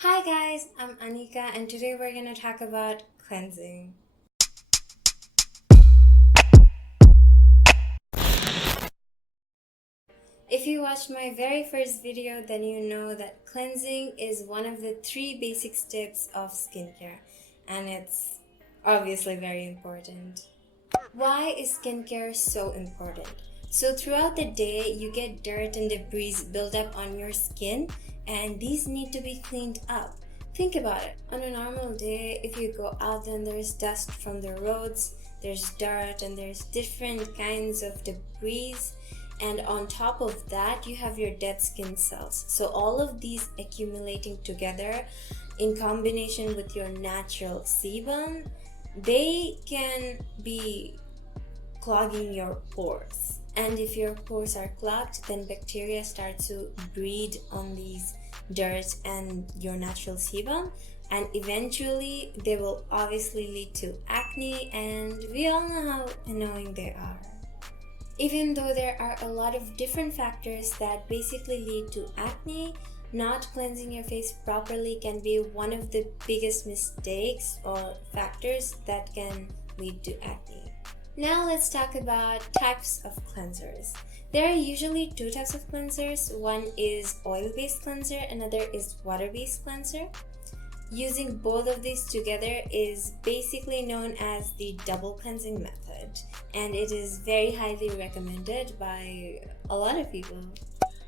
Hi guys, I'm Anika and today we're going to talk about cleansing. If you watched my very first video, then you know that cleansing is one of the three basic steps of skincare and it's obviously very important. Why is skincare so important? So, throughout the day, you get dirt and debris build up on your skin, and these need to be cleaned up. Think about it. On a normal day, if you go out and there's dust from the roads, there's dirt, and there's different kinds of debris, and on top of that, you have your dead skin cells. So, all of these accumulating together in combination with your natural sebum, they can be clogging your pores. And if your pores are clogged, then bacteria start to breed on these dirt and your natural sebum, and eventually they will obviously lead to acne, and we all know how annoying they are. Even though there are a lot of different factors that basically lead to acne, not cleansing your face properly can be one of the biggest mistakes or factors that can lead to acne. Now let's talk about types of cleansers. There are usually two types of cleansers. One is oil-based cleanser, another is water-based cleanser. Using both of these together is basically known as the double cleansing method, and it is very highly recommended by a lot of people.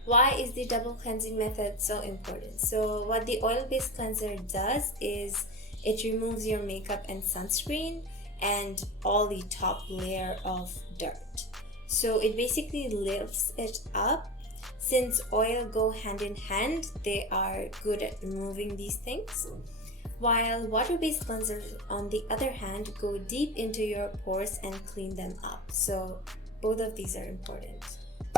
Why is the double cleansing method so important? So, what the oil-based cleanser does is it removes your makeup and sunscreen and all the top layer of dirt. So it basically lifts it up. Since oil go hand in hand, they are good at removing these things. While water-based cleansers, on the other hand, go deep into your pores and clean them up. So both of these are important.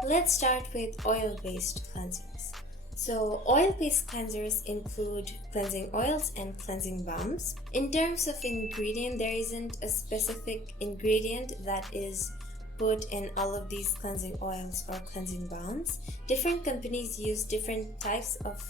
Let's start with oil-based cleansers. So, oil-based cleansers include cleansing oils and cleansing balms. In terms of ingredient, there isn't a specific ingredient that is put in all of these cleansing oils or cleansing balms. Different companies use different types of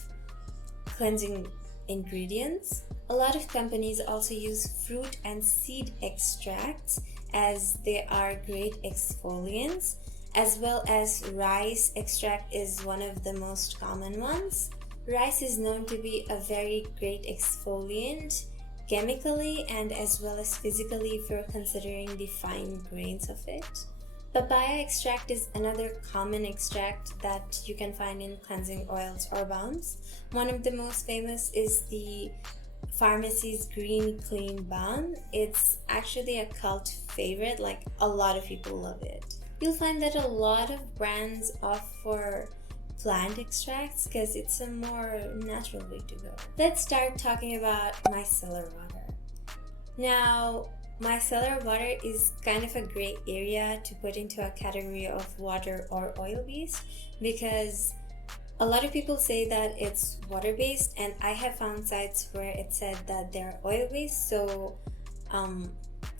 cleansing ingredients. A lot of companies also use fruit and seed extracts as they are great exfoliants, as well as rice extract is one of the most common ones. Rice is known to be a very great exfoliant chemically and as well as physically if you're considering the fine grains of it. Papaya extract is another common extract that you can find in cleansing oils or balms. One of the most famous is the pharmacy's green clean balm. It's actually a cult favorite, like a lot of people love it. You'll find that a lot of brands offer plant extracts because it's a more natural way to go. Let's start talking about micellar water. Now, micellar water is kind of a gray area to put into a category of water or oil based because a lot of people say that it's water based, and I have found sites where it said that they're oil based, so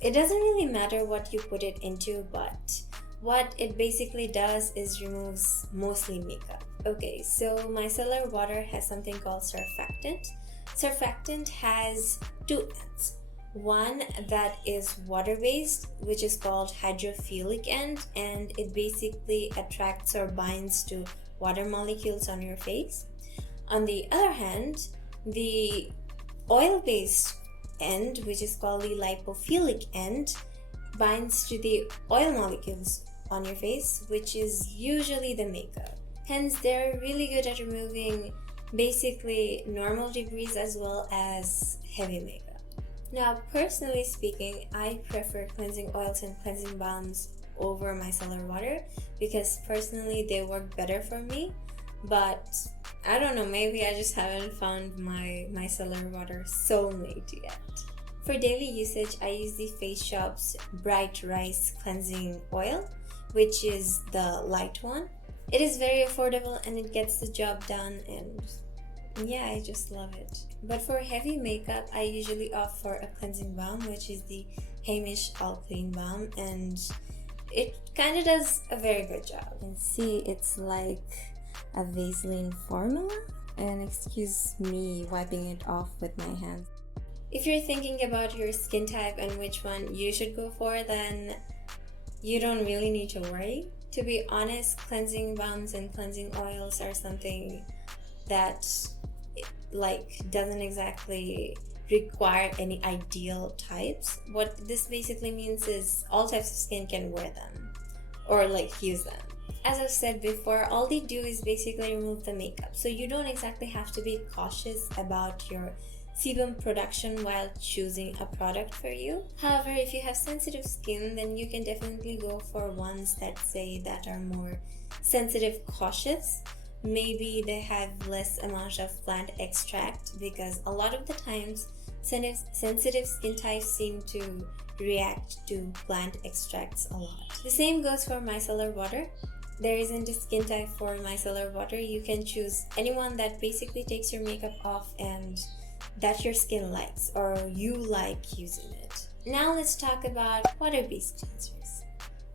it doesn't really matter what you put it into, but what it basically does is removes mostly makeup. Okay, so micellar water has something called surfactant. Surfactant has two ends. One that is water based, which is called hydrophilic end, and it basically attracts or binds to water molecules on your face. On the other hand, the oil based end, which is called the lipophilic end, binds to the oil molecules on your face, which is usually the makeup. Hence, they're really good at removing basically normal debris as well as heavy makeup. Now, personally speaking, I prefer cleansing oils and cleansing balms over micellar water because personally they work better for me. But I don't know, maybe I just haven't found my micellar water soulmate yet. For daily usage, I use the Face Shop's Bright Rice Cleansing Oil, which is the light one. It is very affordable and it gets the job done, and yeah, I just love it. But for heavy makeup, I usually opt for a cleansing balm, which is the Hamish All Clean Balm, and it kind of does a very good job. You can see it's like a Vaseline formula. and excuse me wiping it off with my hands. If you're thinking about your skin type and which one you should go for, then you don't really need to worry. To be honest, cleansing balms and cleansing oils are something that doesn't exactly require any ideal types. What this basically means is all types of skin can wear them or use them. As I've said before, all they do is basically remove the makeup, so you don't exactly have to be cautious about your sebum production while choosing a product for you. However, if you have sensitive skin, then you can definitely go for ones that are more sensitive cautious. Maybe they have less amount of plant extract, because a lot of the times sensitive skin types seem to react to plant extracts a lot. The same goes for micellar water. There isn't a skin type for micellar water. You can choose anyone that basically takes your makeup off and that your skin likes or you like using it. Now let's talk about water-based cleansers.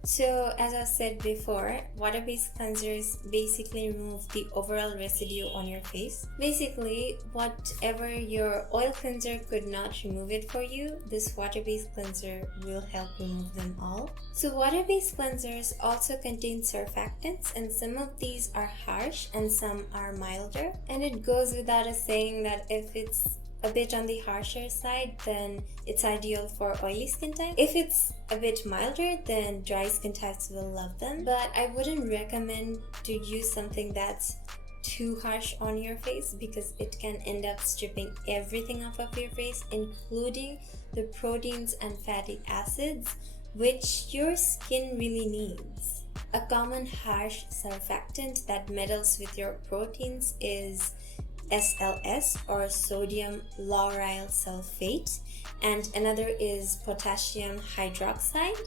So as I said before, water-based cleansers basically remove the overall residue on your face. Basically, whatever your oil cleanser could not remove it for you, this water-based cleanser will help remove them all. So water-based cleansers also contain surfactants, and some of these are harsh and some are milder. And it goes without us saying that if it's a bit on the harsher side, then it's ideal for oily skin type. If it's a bit milder, then dry skin types will love them. But I wouldn't recommend to use something that's too harsh on your face, because it can end up stripping everything off of your face, including the proteins and fatty acids, which your skin really needs. A common harsh surfactant that meddles with your proteins is SLS, or sodium lauryl sulfate, and another is potassium hydroxide.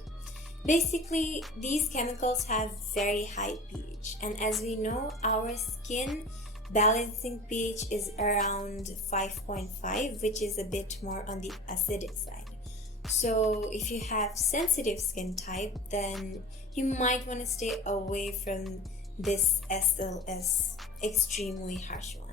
Basically, these chemicals have very high pH, and as we know, our skin balancing pH is around 5.5, which is a bit more on the acidic side. So if you have sensitive skin type, then you might want to stay away from this SLS extremely harsh one.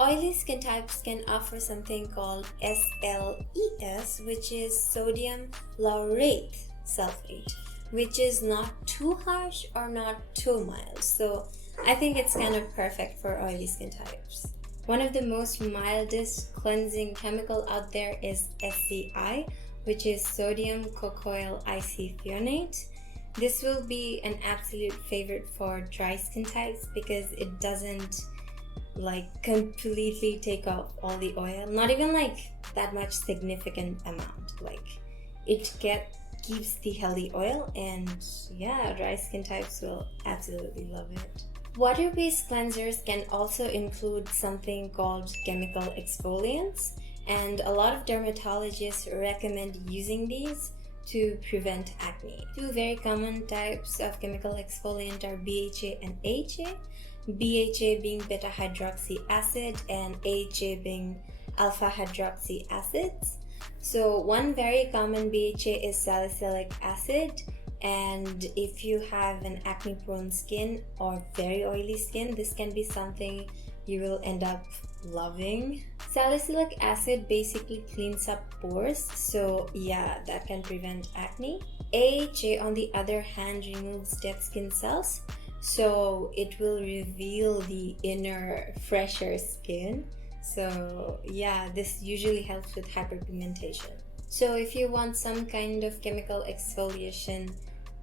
Oily skin types can offer something called SLES, which is sodium laurate sulfate, which is not too harsh or not too mild. So I think it's kind of perfect for oily skin types. One of the most mildest cleansing chemical out there is SCI, which is sodium cocoyl isethionate. This will be an absolute favorite for dry skin types because it doesn't completely take off all the oil, not even that much significant amount. It keeps the healthy oil, and yeah, dry skin types will absolutely love it. Water-based cleansers can also include something called chemical exfoliants, and a lot of dermatologists recommend using these to prevent acne. Two very common types of chemical exfoliant are BHA and AHA. BHA being beta hydroxy acid and AHA being alpha hydroxy acids. So one very common BHA is salicylic acid, and if you have an acne prone skin or very oily skin, this can be something you will end up loving. Salicylic acid basically cleans up pores, so yeah, that can prevent acne. AHA on the other hand removes dead skin cells, so it will reveal the inner fresher skin. So yeah, this usually helps with hyperpigmentation. So if you want some kind of chemical exfoliation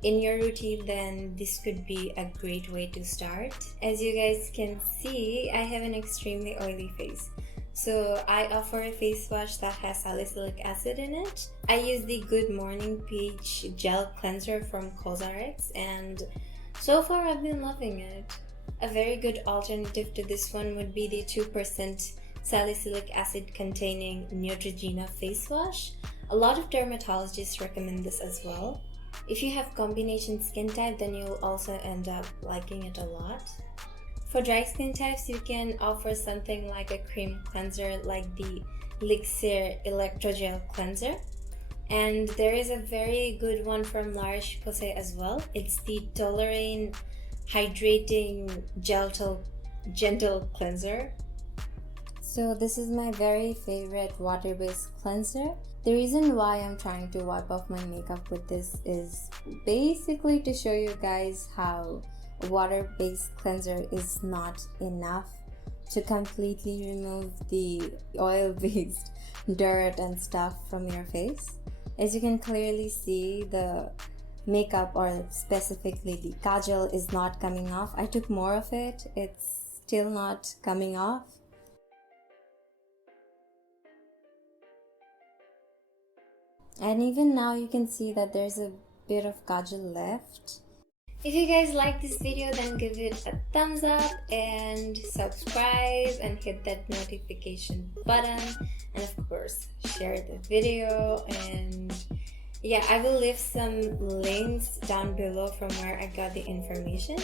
in your routine, then this could be a great way to start. As you guys can see, I have an extremely oily face, so I offer a face wash that has salicylic acid in it. I use the Good Morning Peach Gel Cleanser from CosRx, and so far I've been loving it. A very good alternative to this one would be the 2% salicylic acid containing Neutrogena face wash. A lot of dermatologists recommend this as well. If you have combination skin type, then you'll also end up liking it a lot. For dry skin types, you can offer something like a cream cleanser like the Elixir Electrogel Cleanser. And there is a very good one from La Roche-Posay as well. It's the Toleriane Hydrating Gentle Cleanser. So this is my very favorite water-based cleanser. The reason why I'm trying to wipe off my makeup with this is basically to show you guys how a water-based cleanser is not enough to completely remove the oil-based dirt and stuff from your face. As you can clearly see, the makeup, or specifically the kajal, is not coming off. I took more of it, it's still not coming off. And even now you can see that there's a bit of kajal left. If you guys like this video, then give it a thumbs up and subscribe and hit that notification button, and of course share the video. And yeah, I will leave some links down below from where I got the information,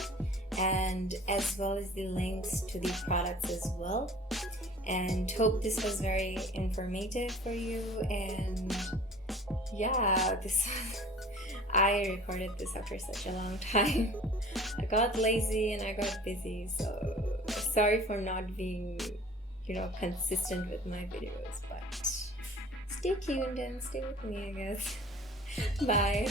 and as well as the links to the products as well. And hope this was very informative for you. And yeah, I recorded this after such a long time. I got lazy and I got busy, so sorry for not being, consistent with my videos, but stay tuned and stay with me, I guess. Bye.